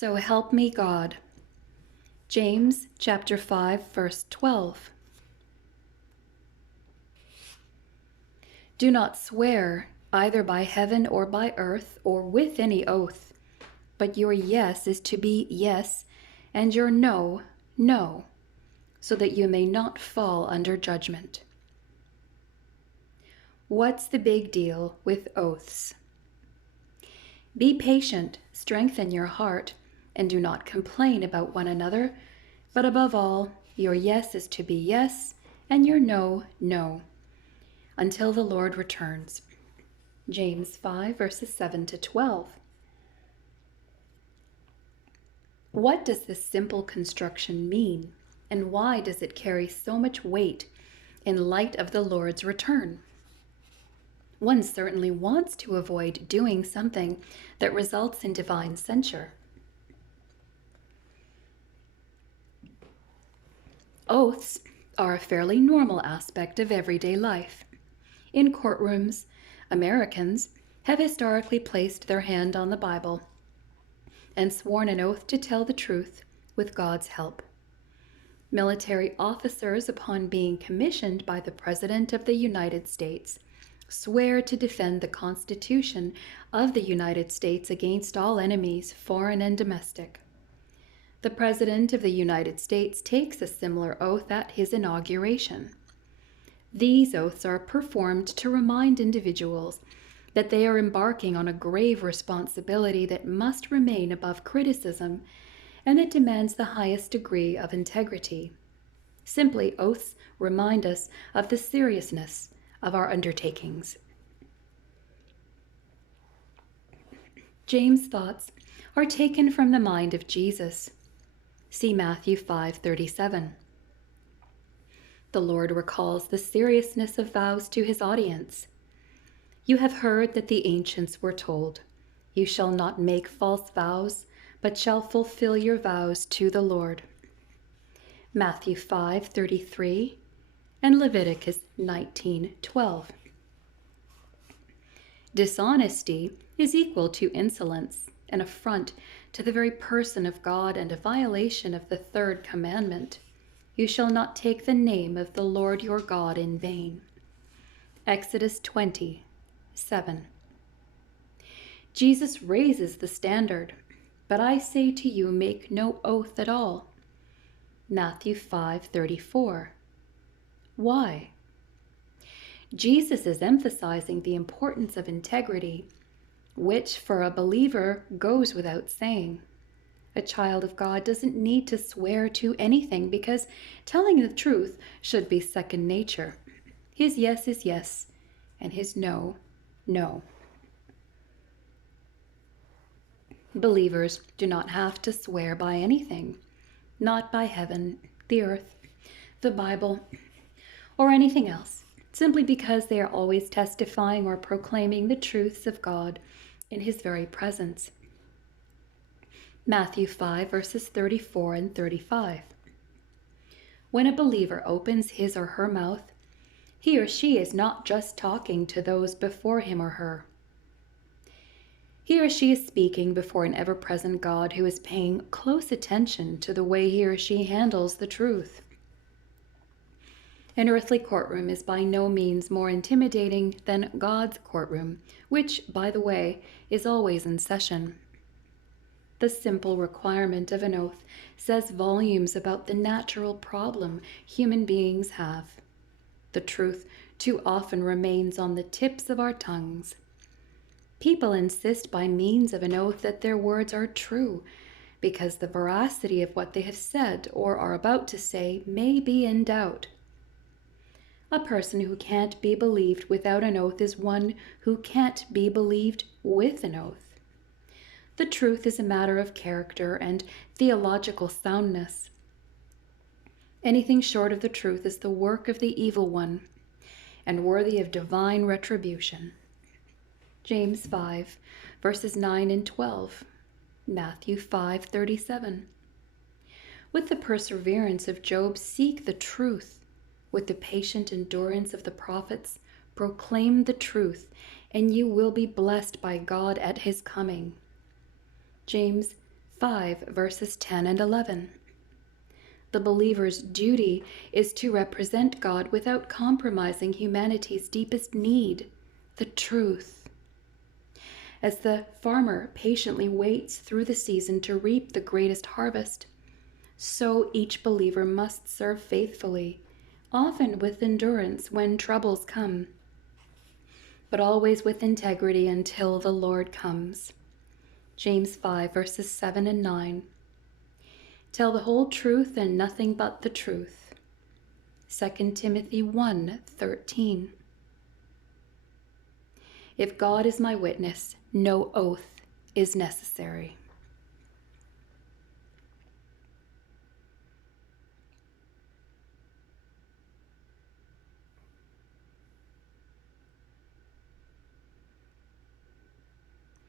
So help me God. James chapter 5, verse 12. Do not swear either by heaven or by earth or with any oath, but your yes is to be yes, and your no, no, so that you may not fall under judgment. What's the big deal with oaths? Be patient, strengthen your heart, and do not complain about one another, but above all, your yes is to be yes, and your no, no, until the Lord returns. James 5, verses 7 to 12. What does this simple construction mean, and why does it carry so much weight in light of the Lord's return? One certainly wants to avoid doing something that results in divine censure. Oaths are a fairly normal aspect of everyday life. In courtrooms, Americans have historically placed their hand on the Bible and sworn an oath to tell the truth with God's help. Military officers, upon being commissioned by the President of the United States, swear to defend the Constitution of the United States against all enemies, foreign and domestic. The President of the United States takes a similar oath at his inauguration. These oaths are performed to remind individuals that they are embarking on a grave responsibility that must remain above criticism and that demands the highest degree of integrity. Simply, oaths remind us of the seriousness of our undertakings. James' thoughts are taken from the mind of Jesus. See Matthew 5:37. The Lord recalls the seriousness of vows to his audience. You have heard that the ancients were told, "You shall not make false vows, but shall fulfill your vows to the Lord." Matthew 5:33 and Leviticus 19:12. Dishonesty is equal to insolence, an affront to the very person of God and a violation of the third commandment. You shall not take the name of the Lord your God in vain. Exodus 20:7. Jesus raises the standard, but I say to you, make no oath at all. Matthew 5:34. Why? Jesus is emphasizing the importance of integrity, which for a believer goes without saying. A child of God doesn't need to swear to anything because telling the truth should be second nature. His yes is yes, and his no, no. Believers do not have to swear by anything, not by heaven, the earth, the Bible, or anything else, simply because they are always testifying or proclaiming the truths of God in his very presence. Matthew 5, verses 34 and 35. When a believer opens his or her mouth, he or she is not just talking to those before him or her. He or she is speaking before an ever-present God who is paying close attention to the way he or she handles the truth. An earthly courtroom is by no means more intimidating than God's courtroom, which, by the way, is always in session. The simple requirement of an oath says volumes about the natural problem human beings have. The truth too often remains on the tips of our tongues. People insist by means of an oath that their words are true, because the veracity of what they have said or are about to say may be in doubt. A person who can't be believed without an oath is one who can't be believed with an oath. The truth is a matter of character and theological soundness. Anything short of the truth is the work of the evil one and worthy of divine retribution. James 5, verses 9 and 12. Matthew 5:37. With the perseverance of Job, seek the truth. With the patient endurance of the prophets, proclaim the truth, and you will be blessed by God at his coming. James 5, verses 10 and 11. The believer's duty is to represent God without compromising humanity's deepest need, the truth. As the farmer patiently waits through the season to reap the greatest harvest, so each believer must serve faithfully, often with endurance when troubles come, but always with integrity until the Lord comes. James 5, verses 7 and 9. Tell the whole truth and nothing but the truth. 2 Timothy 1:13. If God is my witness, no oath is necessary.